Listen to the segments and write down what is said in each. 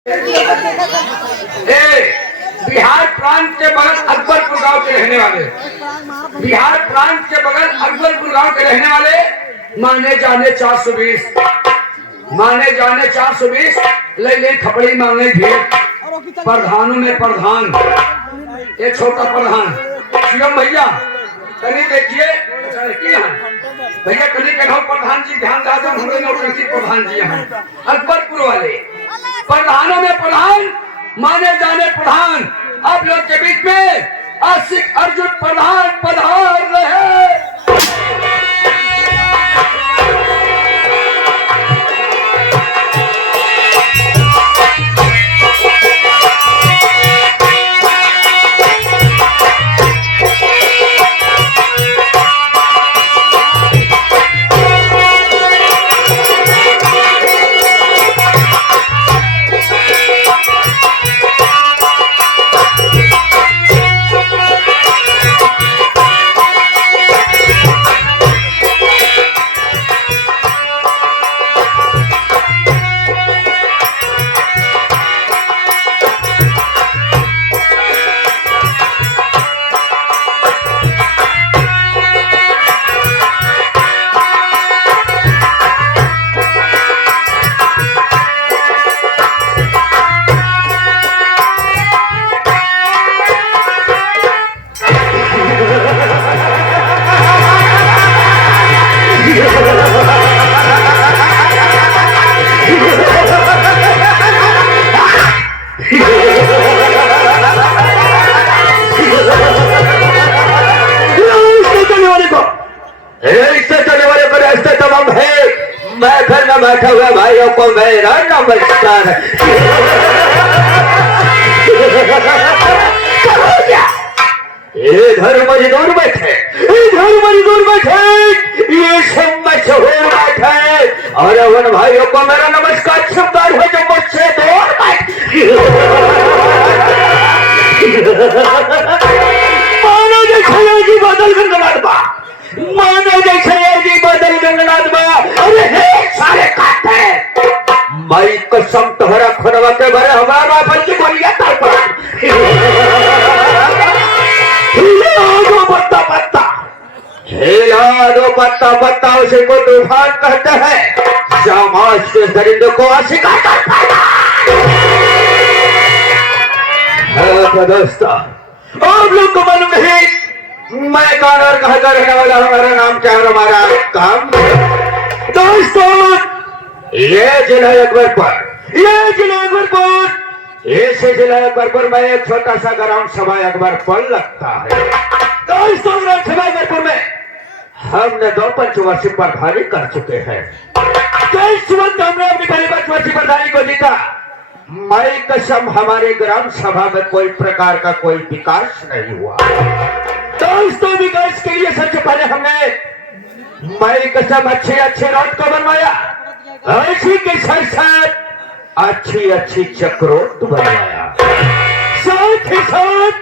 बिहार प्रांत के बगल अकबरपुर गांव के रहने वाले, बिहार प्रांत के बगल अकबरपुर गांव के रहने वाले माने जाने 420, माने जाने 420 ले ले खपड़ी मांगे भी प्रधानों में प्रधान, एक छोटा प्रधान शिवम भैया कहीं देखिए भैया कहीं के नाम प्रधान जी ध्यान दादो हमारे नौकरी प्रधान जी हैं अकबरपुर वाले प्रधानों में प्रधान माने जाने प्रधान। आप लोग के बीच में आशिक अर्जुन प्रधान पधार रहे। मैं घर में बैठा हुआ भाइयों को मेरा नमस्कार। इधर मजदूर बैठे, इधर मजदूर बैठे, ये सब मशहूर बैठे और उन भाइयों को मेरा नमस्कार सरदार है जो मुझसे दूर बैठे। मानो जैसे जी बदल गंगनाथ बा, मानो जैसे जी बदल गंगनाथ बा। अरे हे सारे काटे माई कसम तोहरा खुनवा के भरे हमारा बापन की बोलिया तार पर दो पत्ता पत्ता हिला दो पत्ता पत्ता उसे को तूफान कहते हैं। समाज के दरिंदों को आशिका करता है। दोस्तों आप लोग को मालूम नहीं मैं कौन और कहाँ का रहने वाला, हमारा नाम क्या और हमारा काम। दोस्तों ये जिला अकबरपुर, ये जिला अकबरपुर, ऐसे जिला अकबरपुर में एक छोटा सा ग्राम सभा अकबरपुर लगता है। दोस्तों ग्राम सभा अकबरपुर में हमने 2 पंचवर्षीय प्रधानी कर चुके हैं। इस वक्त हमने अपनी पहली पंचवर्षीय प्रधानी को जीता। माई कसम हमारे ग्राम सभा में कोई प्रकार का कोई विकास नहीं हुआ। दोस्तों विकास के लिए सबसे पहले हमने माई कसम अच्छे अच्छे रोड को बनवाया, ऐसी के साथ साथ अच्छी अच्छी चक्रोट बनवाया, साथ ही साथ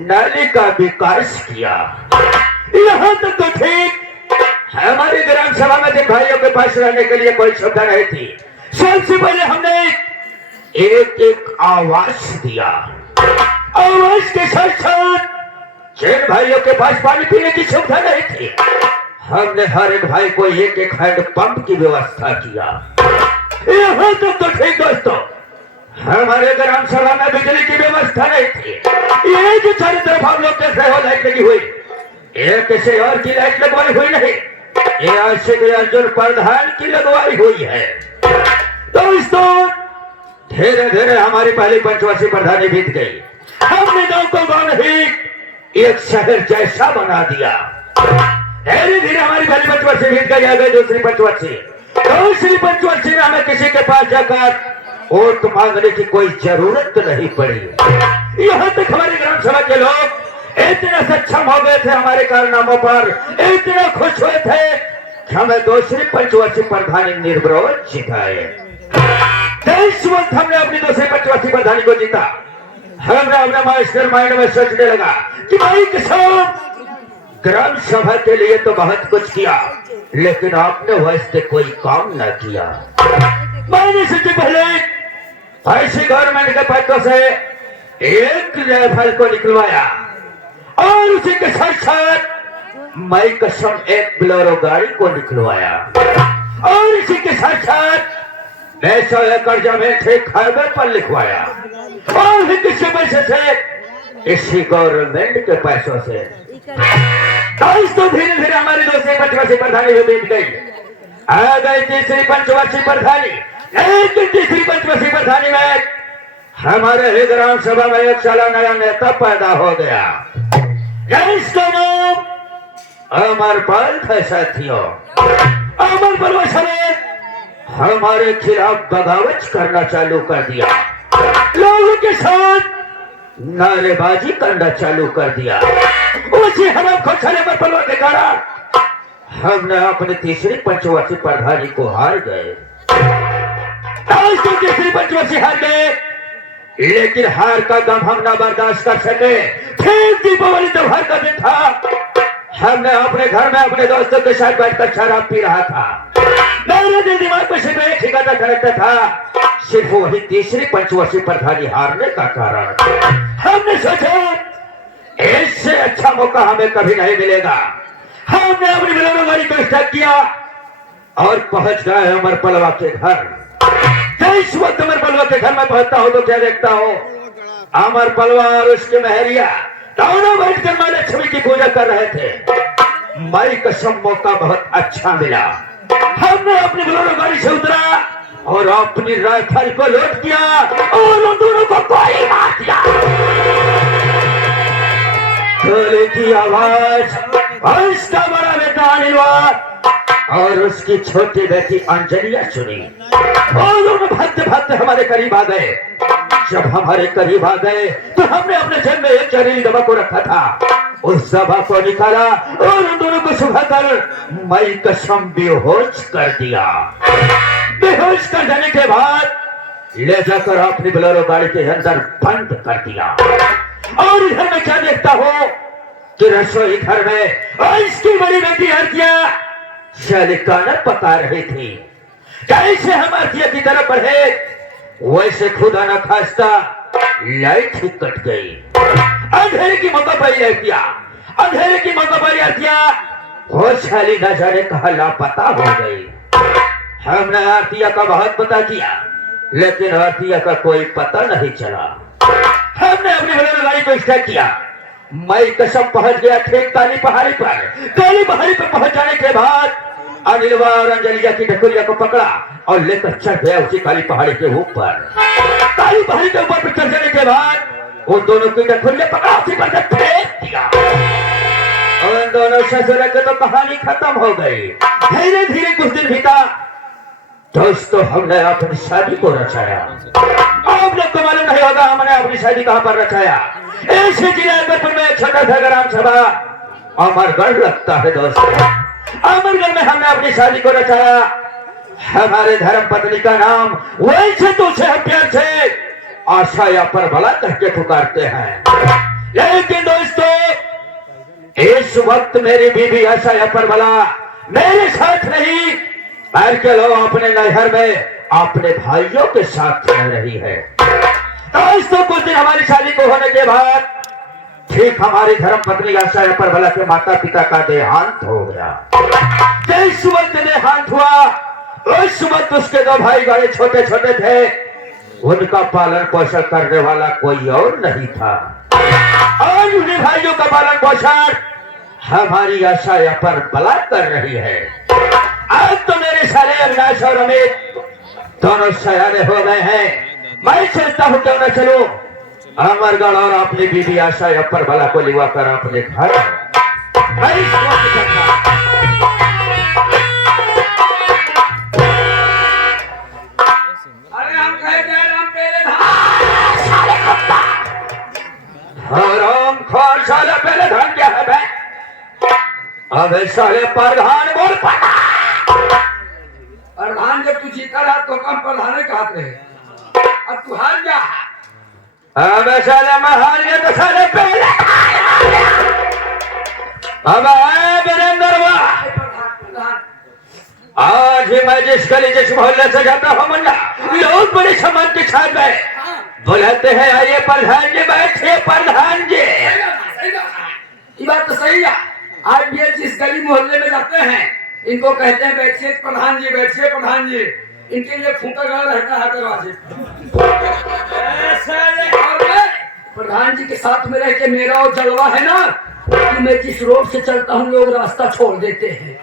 नाली का विकास किया। यहाँ तक तो ठीक हमारी ग्राम सभा में जिन भाइयों के पास रहने के लिए कोई सुविधा नहीं थी, सबसे पहले हमने एक एक आवास दिया। आवास के साथ साथ जिन भाइयों के पास पानी पीने की सुविधा नहीं थी, हमने हर एक भाई को एक एक हैंड पंप की व्यवस्था किया। यहाँ तक तो ठीक दोस्तों हमारे ग्राम सभा में बिजली की व्यवस्था नहीं थी। ये जो चारों तरफ हम लोग कैसे हो लाइट लगी हुई, एक किसी और की लाइट लगवाई हुई नहीं, ये आशिक अर्जुन प्रधान की लगवाई हुई है। दोस्तों धीरे धीरे हमारी पहली पंचवर्षीय प्रधानी बीत गई। हमने गांव को गांव नहीं एक शहर जैसा बना दिया। धीरे धीरे हमारी पहली पंचवर्षीय बीत गई, आ गई दूसरी पंचवर्षीय। दूसरी पंचवर्षीय में हमें किसी के पास जाकर वोट मांगने की कोई जरूरत नहीं पड़ी। यहाँ तक हमारे ग्राम सभा के लोग इतना सक्षम हो गए थे, हमारे कारनामों पर इतना खुश हुए थे कि हमें दूसरी पंचवर्षीय प्रधानी निर्विरोध जिताए। इस वक्त हमने अपनी दूसरी पंचवर्षीय प्रधानी को जीता। हमने अपने मास्टर माइंड में सोचने लगा कि भाई किसान ग्राम सभा के लिए तो बहुत कुछ किया, लेकिन आपने वैसे कोई काम न किया। मैंने सबसे पहले ऐसी गवर्नमेंट के पैसों से एक राइफल को निकलवाया और उसी के साथ साथ मैं कसम एक बोलेरो गाड़ी को निकलवाया और इसी के साथ साथ 100 एकड़ जमीन ठीक हाईवे पर लिखवाया और किसी पैसे से इसी गवर्नमेंट के पैसों से। दोस्तों धीरे धीरे हमारी दूसरी पंचवर्षीय प्रधानी भी बीत गई, आ गई तीसरी पंचवर्षीय प्रधानी। लेकिन तीसरी पंचवर्षीय प्रधानी में हमारे ही ग्राम सभा में एक साला नया नेता पैदा हो गया, इसका नाम अमरपाल था। साथियों, अमरपाल ने हमारे खिलाफ बगावत करना चालू कर दिया, लोगों के साथ नारेबाजी करना चालू कर दिया। उसी हराम खोचले अमरपाल के कारण हमने अपनी तीसरी पंचवर्षीय प्रधानी को हार गए। तीसरी पंचवर्षीय हार गए, लेकिन हार का गम हम न बर्दाश्त कर सके। ठीक दीपावली त्योहार का दिन था, हमने अपने घर में अपने दोस्तों के साथ बैठकर शराब पी रहा था। मेरे दिल दिमाग में सिर्फ एक ही गाना खड़कता था, सिर्फ वही तीसरी पंचवर्षीय प्रधानी हारने का कारण। हमने सोचा इससे अच्छा मौका हमें कभी नहीं मिलेगा। हमने अपनी बोलेरो गाड़ी को स्टार्ट किया और पहुंच गए अमरपलवा के घर। इस वक्त अमरपलवा के घर में पहुंचता हूं तो क्या देखता हूं, अमरपलवा और उसके महरिया दोनों बैठकर मां लक्ष्मी की पूजा कर रहे थे। माई कसम मौका बहुत अच्छा मिला। हमने अपनी बोलेरो गाड़ी से उतरा और अपनी राइफल को लोड किया और उन दोनों को गोली मार दिया। गोली की आवाज उसका बड़ा बेटा अनिल और उसकी छोटी बेटी अंजलिया सुनी और दोनों भागते भागते हमारे करीब आ गए। जब हमारे करीब आ गए तो हमने अपने जेब में एक जहरीली दवा को रखा था, उस दवा को निकाला और उन दोनों को सुखाकर मैं कसम बेहोश कर दिया। बेहोश कर देने के बाद ले जाकर अपनी बोलेरो गाड़ी के अंदर बंद कर दिया। और इधर में क्या देखता हूँ कि रसोई घर में इसकी बड़ी बेटी हरतिया शालिकाना पका रही थी। जैसे हम हरतिया की तरफ बढ़े वैसे खुदा न खास्ता लाइट ही कट गई। अंधेरे की मौका पर हरतिया, अंधेरे की मौका पर हरतिया वो शाली न जाने कहा लापता हो गई। हमने हरतिया का बहुत पता किया, लेकिन हरतिया का कोई पता नहीं चला। हमने अपनी बोलेरो गाड़ी को स्टार्ट किया, मैं कसम पहुंच गया ठीक काली पहाड़ी पर। काली पहाड़ी पर पहुंच जाने के बाद अनिलवा और अंजलिया की ढकुलिया को पकड़ा और लेकर चढ़ गया उसी काली पहाड़ी के ऊपर। काली पहाड़ी के ऊपर चढ़ जाने के बाद उन दोनों की ढकुलिया पकड़ा उसी पर फेंक दिया। उन दोनों ससुर की तो कहानी खत्म हो गई। धीरे धीरे कुछ दिन बीता। दोस्तों, हमने अपनी शादी को रचाया। आप लोग को मालूम नहीं होगा हमने अपनी शादी कहां पर रचाया। इसी जिला अकबरपुर में छोटा सा ग्राम सभा अमरगढ़ लगता है। दोस्तों, अमरगढ़ में हमने अपनी शादी को रचाया। हमारे धर्म पत्नी का नाम वैसे तो उसे हम प्यार से आशा या परबला करके पुकारते हैं, लेकिन दोस्तों इस वक्त मेरी बीवी आशा या परबला मेरे साथ नहीं बल्कि लोग अपने नैहर में अपने भाइयों के साथ रह रही है। दोस्तों, कुछ दिन हमारी शादी को होने के बाद ठीक हमारी धर्म पत्नी आशा या परबला के माता पिता का देहांत हो गया। जिस वक्त देहांत हुआ उस वक्त उसके दो भाई बड़े छोटे छोटे थे, उनका पालन पोषण करने वाला कोई और नहीं था और उन्हीं भाइयों का पालन पोषण हमारी आशा या परबला कर रही है। आज तो मेरे सारे अविनाश और अमित दोनों सयाने हो गए हैं। मैं सोचता हूं क्यों न चलूं अमरगढ़ और अपनी बीवी आशा या परबला को लिवा कर अपने घर। अरे हम कहे जाए राम पहले राम खोर साले पहले धान क्या है भाई? अबे साले प्रधान बोल पड़ा। प्रधान जब तू जीता रहा तो कम प्रधान कहते हैं, अब तू हार जा। अबे साले मैं हार गया तो साले पहले अब वीरेंद्र वाह, आज भी मैं जिस गली जिस मोहल्ले से जाता हूँ मुन्ना, लोग बड़े सम्मान के साथ गए बुलाते हैं, आइए प्रधान जी बैठिए प्रधान जी। ये बात तो सही है। आज भी जिस गली मोहल्ले में जाते हैं इनको कहते हैं बैठिए प्रधान जी, बैठिए प्रधान जी। इनके लिए खूंटा गड़ा रहता है दरवाजे। प्रधान जी के साथ में रह के मेरा और जलवा है ना कि मैं जिस रोड से चलता हूँ लोग रास्ता छोड़ देते हैं।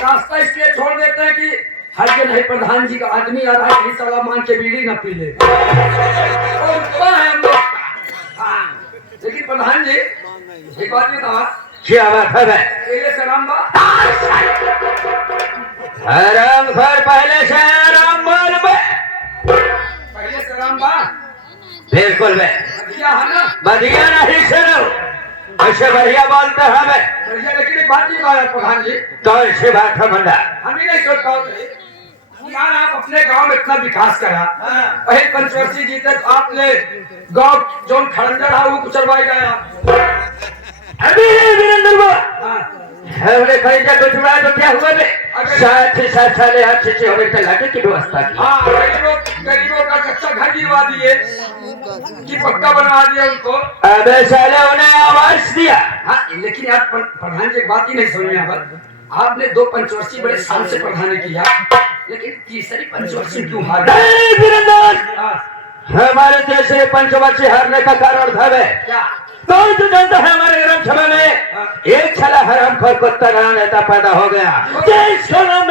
रास्ता इसलिए छोड़ देते हैं कि हर जन है प्रधान जी का आदमी आ रहा है, कहीं साला मान के बीड़ी न पी ले। और रुतबा है हम लोग का। हाँ। लेकिन प्रधान जी एक बात बताओ, क्या बात है पहले से राम बा राम घर पहले से राम बोल बे, पहले से राम बा बिल्कुल बे, बढ़िया है ना, बढ़िया नहीं सुनो ऐसे बढ़िया बोलते हैं बे। बढ़िया। लेकिन एक बात नहीं कहा प्रधान जी, तो ऐसी बात है मुन्ना, हम ही नहीं सोच पाओगे यार आप अपने गांव में इतना विकास करा, पहले पंचवर्षीय जीते तो आपने गांव जो खड़ंजा था वो कुचलवाई गया। अभी वीरेंद्र को हमने खरीदा कुछ बड़ा तो क्या हुआ बे, 7 साले अच्छे से हमें तलाके की व्यवस्था की। हाँ, गरीबों का कच्चा घर गिरवा दिए कि पक्का बनवा दिया उनको। अबे साले उन्हें आवाज दिया। हाँ, लेकिन आप प्रधान जी एक बात ही नहीं समझ में आया, आपने 2 पंचवर्षीय बड़े शान से प्रधान किया, लेकिन तीसरी पंचवर्षीय क्यों हार गए? वीरेंद्र हमारे देश से पंचवर्षीय हारने का कारण था बे क्या? कौन तो जानता है हमारे ग्राम सभा में एक छला हरामखोर कुत्ता नया नेता पैदा हो गया जिसका नाम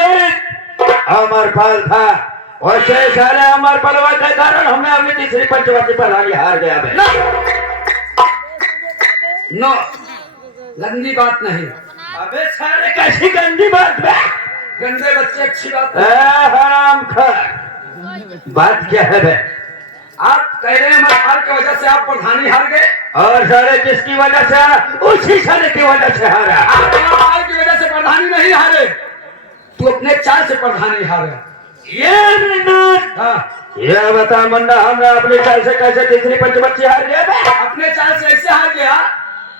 अमर पाल था, और 6 साले अमर पालवा के कारण हमने अपनी तीसरी पंचवर्षीय प्रधानी हार गया बे। नो, गंदी बात नहीं। अबे साले कैसी गंदी बात बे, गंदे बच्चे अच्छी बात है। हरामखोर बात क्या है बे? आप कह रहे हैं अमरपाल की वजह से आप प्रधानी हार गए, और सारे किसकी वजह से हारा? उसी साले की वजह से हारा। आप अमरपाल की वजह से प्रधानी नहीं हारे, तू अपने चाल से प्रधानी हारे। ये बता मुन्ना, हमने अपने चाल से कैसे तीसरी पंचवर्षीय हार गया बे? अपने चाल से ऐसे हार गया,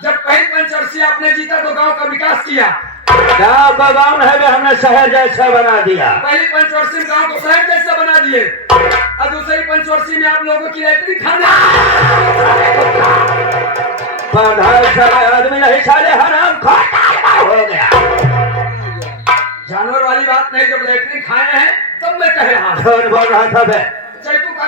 जब पहली पंचवर्षीय आपने जीता तो गांव का विकास किया, गाँव का गाँव है बे, हमने शहर जैसा बना दिया। पहली पंचवर्षीय गांव को शहर जैसा बना दिए, और दूसरी पंचवर्षीय में आप लोगों की लैट्रिन खाना। प्रधान साले आदमी नहीं साले हरामखोर हो गया। जानवर वाली बात नहीं, जब लैट्रिन खाए हैं तब मैं कह रहा हूँ। कौन बोल रहा था बे? चैतू का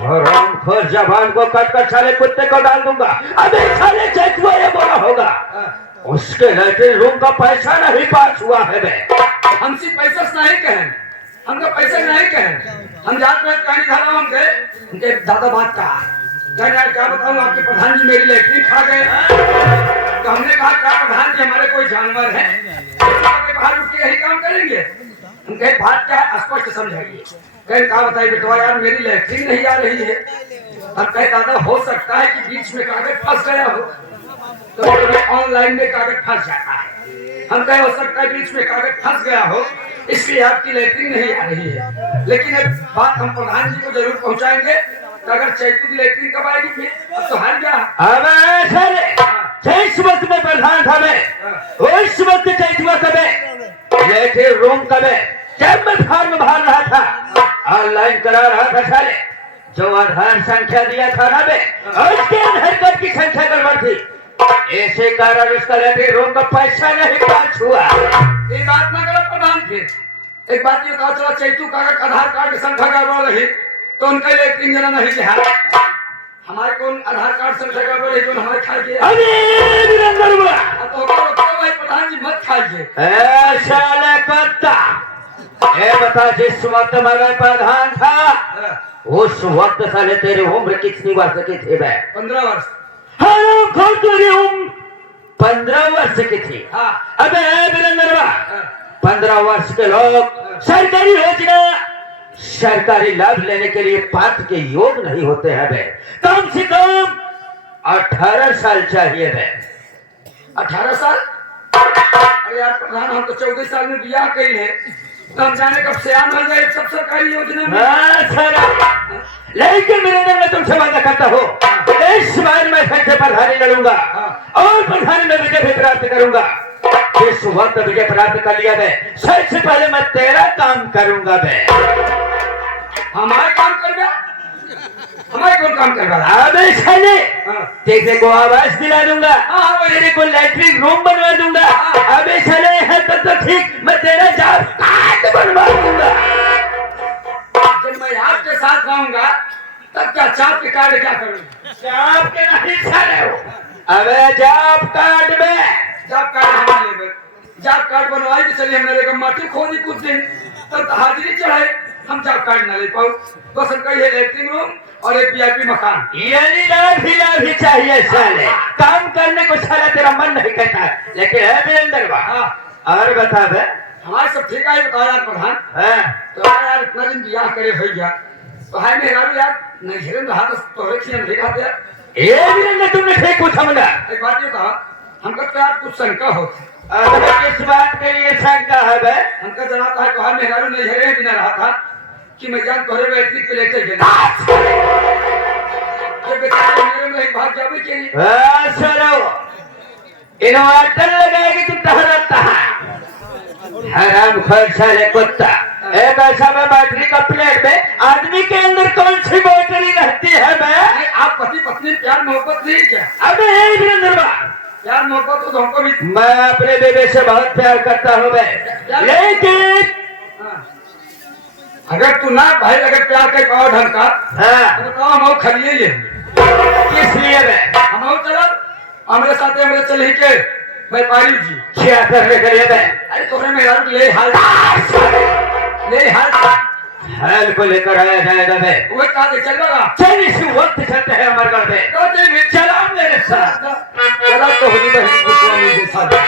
हरामखोर जबान को कट कर साले कुत्ते को डाल दूंगा। अबे साले चैतुआ ये बोला होगा, उसके लैट्रिन रूम का पैसा नहीं पास हुआ है बे। हमसे पैसा नहीं कहें, हमको पैसा नहीं कहें, हम जात में कहानी खा रहा हूँ उनके दादा बात का यार क्या बताऊँ, आपके प्रधान जी मेरी लैट्रिन खा गए। तो हमने कहा क्या प्रधान जी हमारे कोई जानवर है आपके बाहर उठ के यही काम करेंगे? हम कहे बात क्या है स्पष्ट समझाइए। कहे कहा बताइए बेटवा यार मेरी लैट्रिन नहीं आ रही है। हम कहे दादा हो सकता है कि बीच में कागज फंस गया हो, तो ऑनलाइन में कागज फंस जाता है। हम कहे हो सकता है बीच में कागज फंस गया हो इसलिए आपकी लैट्रिन नहीं आ रही है। लेकिन एक बात हम प्रधान जी को जरूर पहुंचाएंगे, तो अगर चैतू की लैट्रिन कब आएगी फिर? अब तो हार गया। अबे साले जिस वक्त में प्रधान था मैं उस वक्त चैतुआ कबे लैट्रिन रूम कबे जब मैं फार्म भर रहा था ऑनलाइन करा रहा था साले, जो आधार संख्या दिया था ना बे उसके आधार कार्ड की संख्या गड़बड़ थी, ऐसे कारण उसका लैट्रिन रूम का पैसा नहीं पास हुआ। ये बात ना करो प्रधान फिर। एक बात ये बताओ, चलो चैतू का आधार कार्ड की संख्या गड़बड़ रही तो उनका लैट्रिन जना नहीं लिया, हमारे कौन आधार कार्ड संख्या गड़बड़ रही तो हमारे खाई गया। अरे वीरेंद्र बुआ तो भाई प्रधान जी मत खाइए। ऐसा कुत्ता ये बता, जिस वक्त मैं प्रधान था उस वक्त साले तेरी उम्र कितनी वर्ष की थी बे? 15 वर्ष। हरामखोर तेरी उम्र 15 वर्ष की थी। हाँ। अबे वीरेंद्र बा 15 वर्ष के लोग सरकारी योजना सरकारी लाभ लेने के लिए पात्र के योग नहीं होते हैं बे। कम से कम 18 साल चाहिए बे। 18 साल? अरे यार प्रधान हम तो 14 साल में बियाह करी है, तो हम जाने कब सियान हो जाए सब सरकारी योजना में। लेकिन वीरेंद्र मैं तुमसे वादा करता हूँ इस बार मैं फिर से प्रधानी लड़ूंगा और प्रधानी में विजय भी प्राप्त करूंगा। जिस वक्त तुझे प्राप्त कर लिया बे, सबसे पहले मैं तेरा काम करूंगा बे। हमारे काम कर गया, हमारे कौन काम कर रहा है? अबे साले, हाँ। तेरे को आवाज दिला दूंगा, हाँ, वही। तेरे को लैट्रिन रूम बनवा दूंगा। अबे साले यहाँ तक तो ठीक, मैं तेरा जॉब कार्ड बनवा दूंगा। जब मैं आपके साथ रहूंगा तब क्या चाप के कार्ड क्या करूंगा? जॉब के नहीं साले हो। अबे जॉब कार्ड में जॉब कार्ड हम ले गए, जॉब कार्ड बनवाई तो चलिए हमने लेकर माटी खोदी कुछ दिन तब तो हाजिरी चढ़ाए, हम जॉब कार्ड ना ले पाऊ। बस हम कहिए लैट्रिन रूम और एक वीआईपी मकान। यानी लाभी चाहिए साले, काम करने को साला तेरा मन नहीं कहता, लेकिन है वीरेंद्र बा। हाँ। और बता बे। हमारे सब ठीक है बताओ यार प्रधान। हाँ। तो यार इतना दिन बियाह करे भैया तो है मेरा भी यार नहीं झेल रहा तो तोरे छी नहीं खाते यार। ए वीरेंद्र तुमने ठीक पूछा मुझे। एक बात ये कहा, हमको तो यार कुछ शंका होती, अबे किस बात के लिए शंका है बे? हमको जनाता है तो है मेहरारू नहीं झेले बिना रहा था कि मैं जान तोरे बैटरी पे लेते गया ये बेचारे मेरे में एक भाग जावे के लिए। चलो इन्वर्टर लगाएगी तुम टहराता है हराम खोर साले कुत्ता। एक ऐसा में बैटरी का प्लेट में आदमी के अंदर कौन सी बैटरी रहती है बे? नहीं, आप पति पत्नी प्यार मोहब्बत नहीं क्या? अबे हे वीरेंद्र बा, प्यार मोहब्बत तो हमको भी। मैं अपने बेबे से बहुत प्यार करता हूँ बे, लेकिन हाँ। अगर तू ना भाई अगर प्यार के पाओ ढंग का हाँ तो बताओ हम खलिए ये किस लिए बे? हम चलो हमारे साथ हमारे चल के व्यापारी जी क्या करने के लिए बे? अरे तोरे मेरा ले हाल हाल को लेकर आया जाएगा बे। वो कहा चल रहा चल इसी वक्त चलते हैं हमारे घर पे। तो चल चला मेरे साथ। चला तो होली बहन को तो नहीं दे सकता।